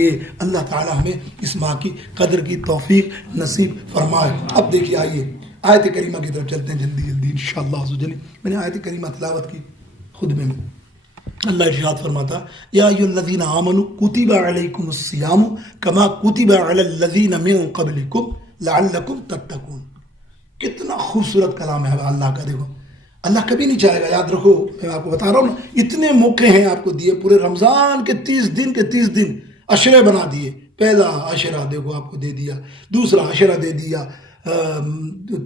چاہیے. اللہ تعالی ہمیں اس ماہ کی قدر کی توفیق نصیب فرمائے. اب دیکھیے آئیے آیت کریمہ کی طرف چلتے ہیں جلدی جلدی انشاءاللہ عز و جل. میں نے آیت کریمہ تلاوت کی خود میں اللہ ارشاد فرماتا یا ایھا الذین آمنوا کتب علیکم الصیام کما کتب علی الذین من قبلکم لعلکم تتقون. کتنا خوبصورت کلام ہے اللہ کا. دیکھو اللہ کبھی نہیں چاہے گا, یاد رکھو میں آپ کو بتا رہا ہوں نا, اتنے موقع ہیں آپ کو دیے پورے رمضان کے 30 دن عشرے بنا دیے. پہلا عشرہ دیکھو آپ کو دے دیا, دوسرا عشرہ دے دیا,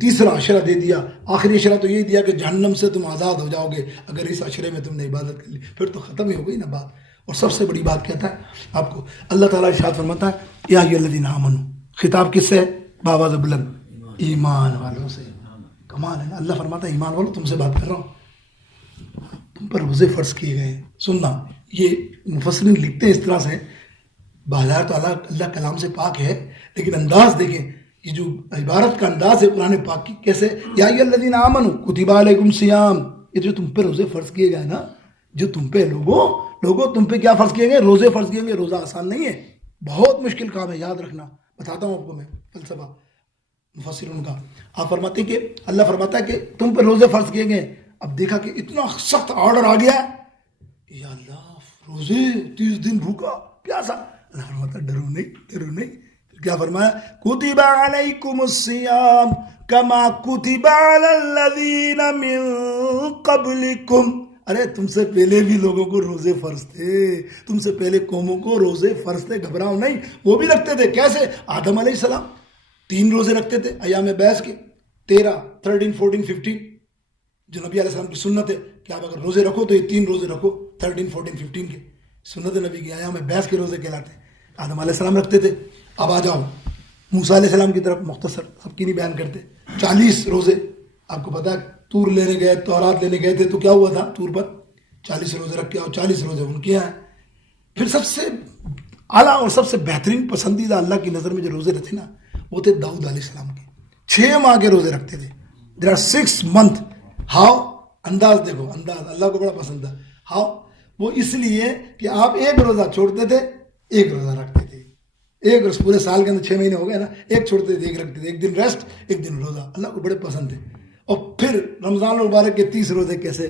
تیسرا عشرہ دے دیا, آخری عشرہ تو یہی دیا کہ جہنم سے تم آزاد ہو جاؤ گے اگر اس عشرے میں تم نے عبادت کر لی. پھر تو ختم ہی ہو گئی نا بات. اور سب سے بڑی بات کہتا ہے آپ کو اللہ تعالیٰ ارشاد فرماتا ہے یا ایھا الذین آمنوا. خطاب کس سے؟ بآواز بلند, ایمان والوں سے. کمال ہے نا, اللہ فرماتا ہے ایمان والوں تم سے بات کر رہا ہوں, تم پر روزے فرض کیے گئے. سننا, یہ مفسرین لکھتے ہیں اس طرح سے, بازار تو اللہ کلام سے پاک ہے لیکن انداز دیکھیں, یہ جو عبارت کا انداز ہے قرآن پاک کی کیسے, یا ایھا الذین آمنوا کتب علیکم الصیام. یہ جو تم پہ روزے فرض کیے گئے نا, جو تم پہ لوگوں تم پہ کیا فرض کیے گئے؟ روزے فرض کیے گئے. روزہ آسان نہیں ہے, بہت مشکل کام ہے, یاد رکھنا. بتاتا ہوں آپ کو میں فلسفہ مفسرین کا. آپ فرماتے ہیں کہ اللہ فرماتا ہے کہ تم پہ روزے فرض کیے گئے. اب دیکھا کہ اتنا سخت آرڈر آ گیا, یا اللہ روزے 30 دن بھوکا پیاسا. اللہ فرماتا ہے ڈرو نہیں. کیا فرمایا؟ کتب علیکم الصیام کما کتب علی الذین من قبلکم. ارے تم سے پہلے بھی لوگوں کو روزے فرض تھے, تم سے پہلے قوموں کو روزے فرض تھے, گھبراؤ نہیں. وہ بھی رکھتے تھے. کیسے؟ آدم علیہ السلام 3 روزے رکھتے تھے ایام بیس کے, 13, 13, 14, 15, جو نبی علیہ السلام کی سنت ہے کہ آپ اگر روزے رکھو تو یہ 3 روزے رکھو, 13, 14, 15 کے. سنت نبی کی ایام بیس کے روزے کہلاتے ہیں. آدم علیہ السلام رکھتے تھے. اب آ جاؤ موسیٰ علیہ السلام کی طرف, مختصر سب کی نہیں بیان کرتے. 40 روزے آپ کو پتا ہے, تور لینے گئے, تورات لینے گئے تھے تو کیا ہوا تھا تور پر 40 روزے رکھ کے آؤ. 40 روزے ان کے ہیں. پھر سب سے اعلیٰ اور سب سے بہترین پسندیدہ اللہ کی نظر میں جو روزے رہتے نا وہ تھے داؤد علیہ السلام کے. 6 ماہ کے روزے رکھتے تھے. There are 6 months. ہاؤ, انداز دیکھو, انداز اللہ کو بڑا پسند تھا. ہاؤ, وہ اس لیے کہ آپ ایک روزہ چھوڑتے تھے, ایک روزہ رکھتے تھے. ایک روز پورے سال کے اندر 6 مہینے ہو گئے نا, ایک چھوڑتے تھے ایک رکھتے تھے. ایک دن ریسٹ, ایک دن روزہ. اللہ کو بڑے پسند تھے. اور پھر رمضان المبارک کے 30 روزے کیسے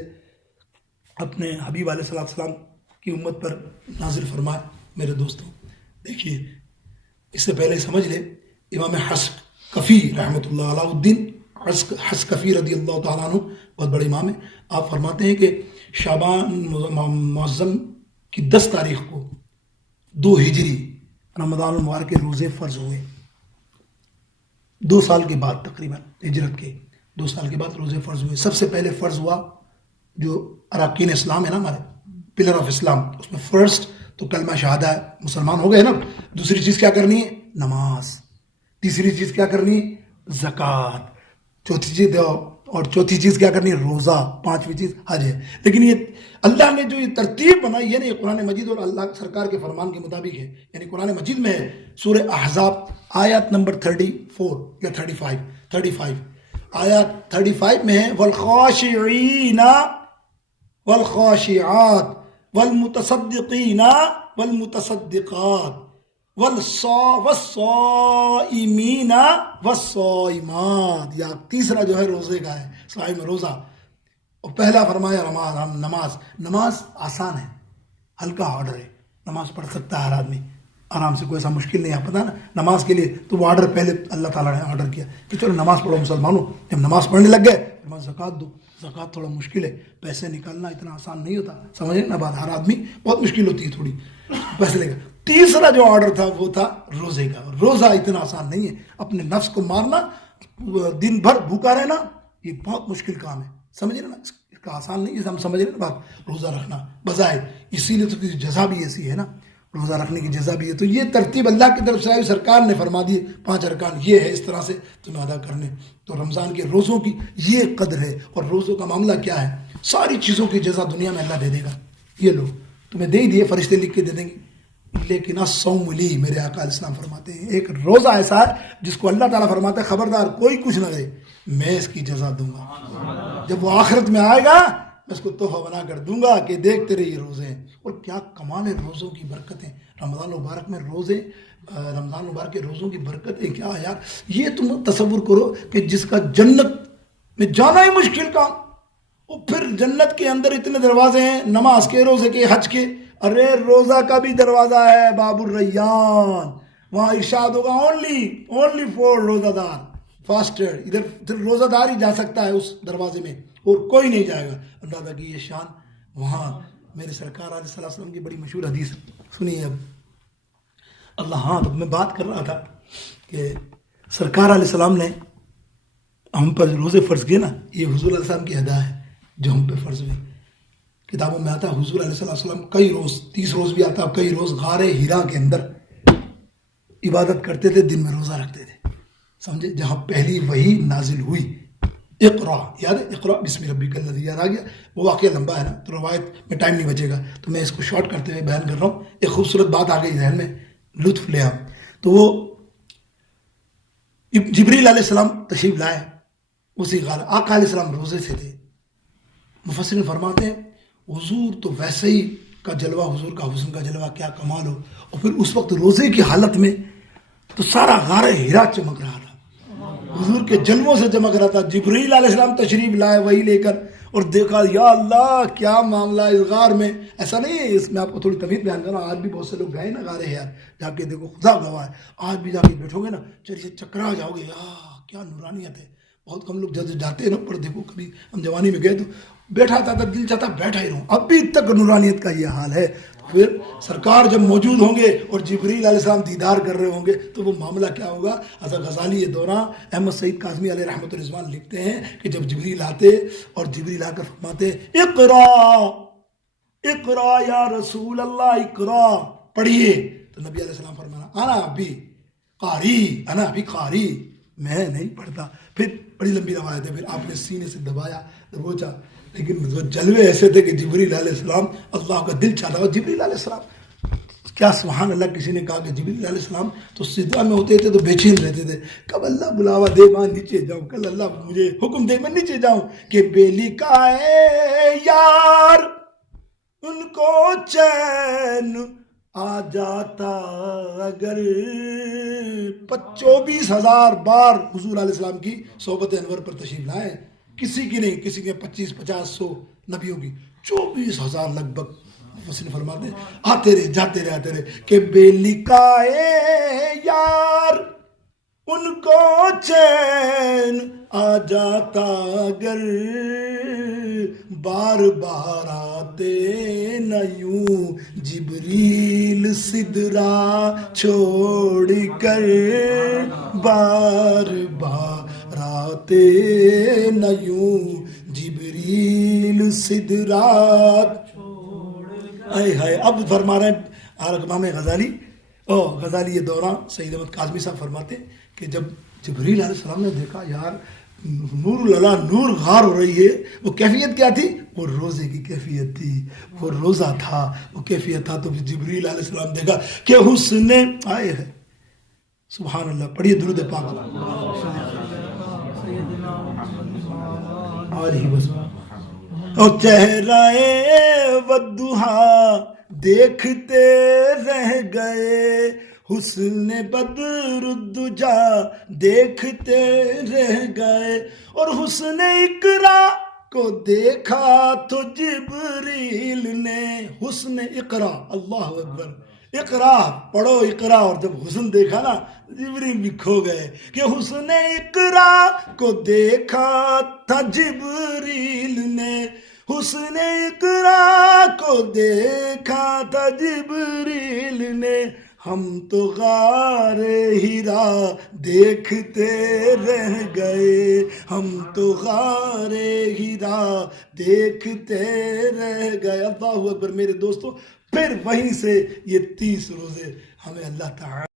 اپنے حبیب علیہ السلام کی امت پر نازل فرمائے. میرے دوستوں دیکھیے, اس سے پہلے سمجھ لے امام حسقفی رحمۃ اللہ علیہ الدین حسقفی رضی اللہ تعالیٰ عنہ بہت بڑے امام ہیں. آپ فرماتے ہیں کہ شعبان معظم کی 10 تاریخ کو 2 ہجری رمضان المبارک کے روزے فرض ہوئے. 2 سال کے بعد, تقریباً ہجرت کے 2 سال کے بعد روزے فرض ہوئے. سب سے پہلے فرض ہوا جو اراکین اسلام ہے نا, ہمارے پلر آف اسلام, اس میں فرسٹ تو کلمہ شہادہ ہے, مسلمان ہو گئے نا. دوسری چیز کیا کرنی ہے؟ نماز. تیسری چیز کیا کرنی ہے؟ زکوٰۃ. چوتھی چیز اور چوتھی چیز کیا کرنی ہے؟ روزہ. 5ویں چیز حج ہے. لیکن یہ اللہ نے جو یہ ترتیب بنائی ہے نا, یہ قرآن مجید اور اللہ سرکار کے فرمان کے مطابق ہے. یعنی قرآن مجید میں ہے سورہ احزاب آیات نمبر 34 یا 35 آیات 35 میں ہے والخاشعین والخاشعات والمتصدقین والمتصدقات والصائمین والصائمات. یا تیسرا جو ہے روزے کا ہے, صائم روزہ. اور پہلا فرمایا نماز آسان ہے, ہلکا آرڈر ہے. نماز پڑھ سکتا ہے ہر آدمی آرام سے, کوئی ایسا مشکل نہیں ہے. پتہ نا نماز کے لیے تو وہ آرڈر پہلے اللہ تعالیٰ نے آرڈر کیا کہ چلو نماز پڑھو مسلمانوں. جب نماز پڑھنے لگ گئے زکوٰۃ دو. زکوٰۃ تھوڑا مشکل ہے, پیسے نکالنا اتنا آسان نہیں ہوتا, سمجھ نا بات. ہر آدمی بہت مشکل ہوتی ہے تھوڑی پیسے لے کر. تیسرا جو آرڈر تھا وہ تھا روزے کا. روزہ اتنا آسان نہیں ہے. اپنے نفس کو مارنا, دن بھر بھوکا رہنا, یہ بہت مشکل کام ہے. سمجھ رہے نا, اس کا آسان نہیں ہے. ہم سمجھ رہے نا بات. روزہ رکھنا بظاہر, اسی لیے تو جزا بھی ایسی ہے نا, روزہ رکھنے کی جزا بھی ہے. تو یہ ترتیب اللہ کی طرف سے آئی, سرکار نے فرما دی 5 ارکان یہ ہے, اس طرح سے تمہیں ادا کرنے. تو رمضان کے روزوں کی یہ قدر ہے. اور روزوں کا معاملہ کیا ہے, ساری چیزوں کی جزا دنیا میں اللہ دے دے گا. یہ لو تمہیں دے ہی دیے, فرشتے لکھ کے دے دیں گے. لیکن الصوم لی, میرے آقا علیہ السلام فرماتے ہیں ایک روزہ ایسا ہے جس کو اللہ تعالیٰ فرماتا ہے خبردار کوئی کچھ نہ کرے, میں اس کی جزا دوں گا. جب وہ آخرت میں آئے گا میں اس کو تحفہ بنا کر دوں گا کہ دیکھ تیرے یہ روزے ہیں. اور کیا کمال ہے روزوں کی برکتیں، رمضان مبارک میں روزے، رمضان مبارک کے روزوں کی برکتیں کیا ہے یار. یہ تم تصور کرو کہ جس کا جنت میں جانا ہی مشکل کام، اور پھر جنت کے اندر اتنے دروازے ہیں، نماز کے، روزے کے، حج کے. ارے روزہ کا بھی دروازہ ہے، باب الریان، وہاں ارشاد ہوگا اونلی فور روزہ دار فاسٹر. ادھر روزہ دار ہی جا سکتا ہے اس دروازے میں، اور کوئی نہیں جائے گا. اللہ تعالیٰ کی یہ شان. وہاں میرے سرکار علیہ الصلوۃ والسلام کی بڑی مشہور حدیث سنیے. اب اللہ، ہاں تو میں بات کر رہا تھا کہ سرکار علیہ السلام نے ہم پر روزے فرض کیے نا، یہ حضور علیہ السلام کی ادا ہے جو ہم پہ فرض ہوئی. کتابوں میں آتا ہے حضور علیہ السلام کئی روز، 30 روز بھی آتا ہے، کئی روز غار ہیرا کے اندر عبادت کرتے تھے، دن میں روزہ رکھتے تھے. سمجھے؟ جہاں پہلی وحی نازل ہوئی، اقرا، یاد ہے؟ اقرا بسم ربک الذی، یاد آ گیا؟ وہ واقعہ لمبا ہے نا، تو روایت میں ٹائم نہیں بچے گا، تو میں اس کو شارٹ کرتے ہوئے بیان کر رہا ہوں. ایک خوبصورت بات آ گئی ذہن میں، لطف لے آپ. تو وہ جبریل علیہ السلام تشریف لائے اسی غار. آقا علیہ السلام روزے سے تھے. مفسرین فرماتے ہیں حضور تو ویسے ہی کا جلوہ، حضور کا حسن کا جلوہ کیا کمال ہو، اور پھر اس وقت روزے کی حالت میں تو سارا غار ہیرا چمک رہا تھا، حضور کے جلووں سے چمک رہا تھا. جبریل علیہ السلام تشریف لائے وہی لے کر، اور دیکھا یا اللہ کیا معاملہ اس غار میں. ایسا نہیں ہے، اس میں آپ کو تھوڑی تمیز بیان کرنا، آج بھی بہت سے لوگ گئے نا غار ہیرا، جا کے دیکھو، خدا گواہ ہے، آج بھی جا کے بیٹھو گے نا، چلیے چکرا جاؤ گے، کیا نورانیت ہے. بہت کم لوگ جب جاتے ہیں نا پر، دیکھو کبھی ہم جوانی میں گئے تو بیٹھا تھا، دل چاہتا بیٹھا ہی رہوں. ابھی تک نورانیت کا یہ حال ہے. پھر سرکار جب موجود ہوں گے اور جبریل علیہ السلام دیدار کر رہے ہوں گے تو وہ معاملہ کیا ہوگا. حضرت غزالی یہ دوران احمد سعید کاظمی علیہ رحمۃ الرضوان لکھتے ہیں کہ جب جبریل آتے اور جبریل آ کر فرماتے اقرا اقرا یا رسول اللہ اقرا، پڑھیے، تو نبی علیہ السلام فرمانا انا ابھی قاری، میں نہیں پڑھتا. پھر بڑی لمبی روایت ہے، پھر آپ نے سینے سے دبایا، دبوچا، لیکن وہ جلوے ایسے تھے کہ جبریل علیہ السلام، اللہ کا دل چاہتا ہوا جبریل علیہ السلام. کیا سبحان اللہ. کسی نے کہا کہ جبریل علیہ السلام تو سجدہ میں ہوتے تھے تو بے چین رہتے تھے، کب اللہ بلاوا دے میں نیچے جاؤں، کل اللہ مجھے حکم دے میں نیچے جاؤں. کہ بیلی کا ہے یار ان کو چین آ جاتا اگر. 24,000 بار حضور علیہ السلام کی صحبت انور پر تشریف لائے، کسی کی نہیں، کسی کے 25 50 100 نبیوں کی 24,000 لگ بھگ. حسن فرماتے آتے رہے جاتے رہے آتے رہے کہ بے لکھائے یار ان کو چین آ جاتا اگر، بار بار آتے نہ یوں جبریل سدرا چھوڑ کر، بار بار آتے نہ یوں جبریل سدرا. اب فرما رہے ہیں امام غزالی، غزالی یہ دوران سید احمد کاظمی صاحب فرماتے کہ جب جبریل علیہ السلام نے دیکھا یار نور اللہ نور غار ہو رہی ہے، وہ کیفیت کیا تھی؟ وہ روزے کی کیفیت تھی، وہ روزہ تھا، وہ کیفیت تھا. تو جبریل علیہ السلام دیکھا کہ حسن آئے ہے. سبحان اللہ. پڑھیے درود پاک. اور چہرہ والضحیٰ دیکھتے رہ گئے، حسن بدر الدجا دیکھتے رہ گئے، اور حسن اقرا کو دیکھا تو جبریل نے. حسن اقرا، اللہ اکبر، اقرا پڑھو اقرا، اور جب حسن دیکھا نا جبریل بھی کھو گئے. کہ حسن اقرا کو دیکھا تھا جبریل نے، حسن اقرا کو دیکھا تھا جبریل نے. ہم تو غار ہیرا دیکھتے رہ گئے، ہم تو غار ہیرا دیکھتے رہ گئے. اللہ اکبر. میرے دوستو، پھر وہیں سے یہ 30 روزے ہمیں اللہ تعالی